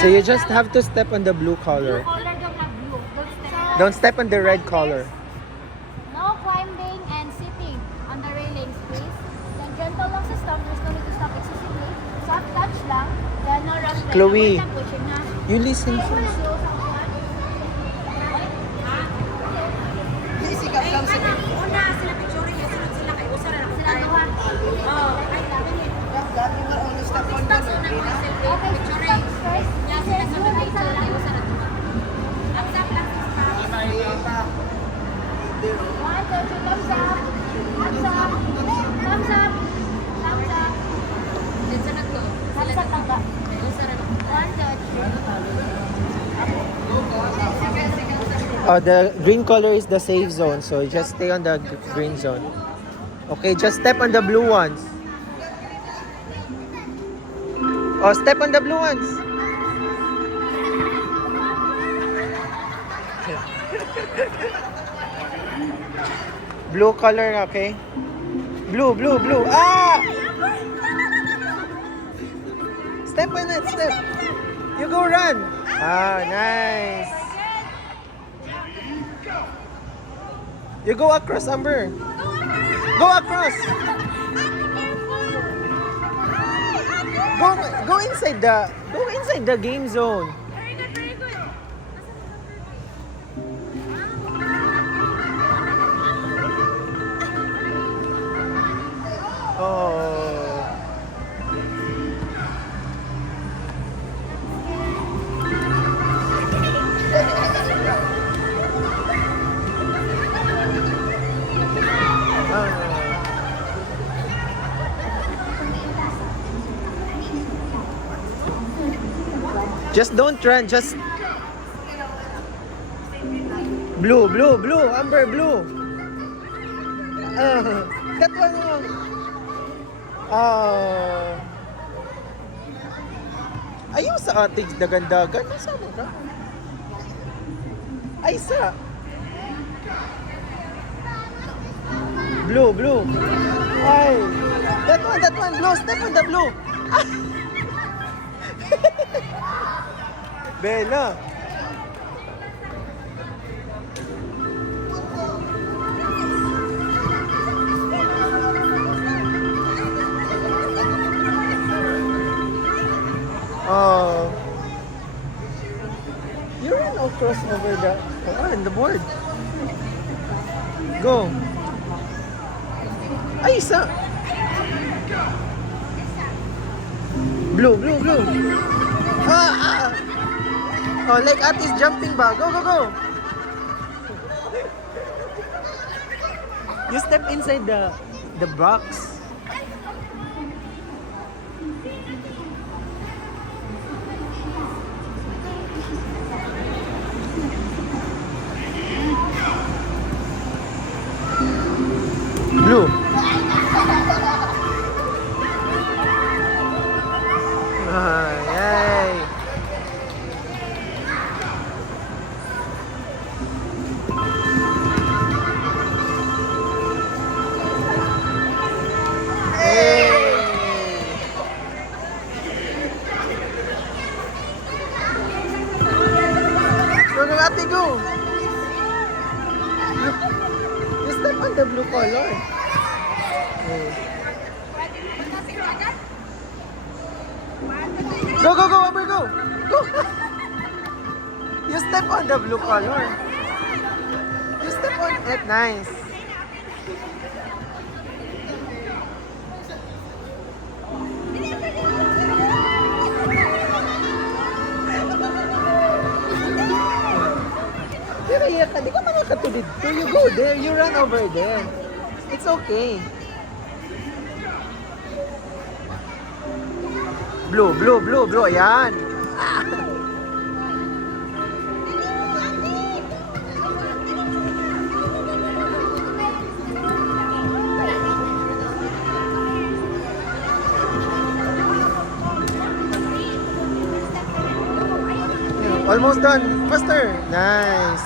So you just have to step on the blue color. Blue color daw na blue. Don't step on the red color. No climbing and sitting on the railings, please. Then gentle lang sa stop. There's no need to stop excessively. Soft touch lang. Then no rush. Chloe, Wait lang, pushing na. you listen Slow first. sa upuan. Una sila picture yung sunod sila kay usa na ako Sila tayo. tuwa. Oh, Okay, stop first. ya sila sunod picture kay usa na tuwa. Ang sa plastic pa. One, two, three, thumbs up. Thumbs up. Thumbs up. Thumbs up. Din sunod ko. Thumbs up lang ba? Kay usa na. One, two, three. Oh, the green color is the safe zone, so just stay on the green zone. Okay, just step on the blue ones. Oh, step on the blue ones. Blue color, okay? Blue, blue, blue. Ah! Step on it, step. You go run. Ah, nice. You go across, Amber. Go across. Go inside the game zone. Very good, very good. Oh. Just don't run, just blue, blue, blue, Amber, blue. That one. Ayaw sa ating dagan-dagan. Nasaan ka? Ay, sa. Blue, blue. Ay. That one, blue. Step on the blue. Bella. Oh. You ran across over the board. Go. Ay, isa. Blue, blue, blue. Ah. Oh, like Ati's jumping ba? Go, go, go. You step inside the box. Blue. Yay. Go, Ate, go. You step on the blue color. Go, go, go, Amber, go. Go. You step on the blue color. You step on it. Nice. Pero ka, di ka makakatulid to. You go there, you run over there. It's okay. Blue, blue, blue, blue. Ayan. Almost done. Faster. Nice.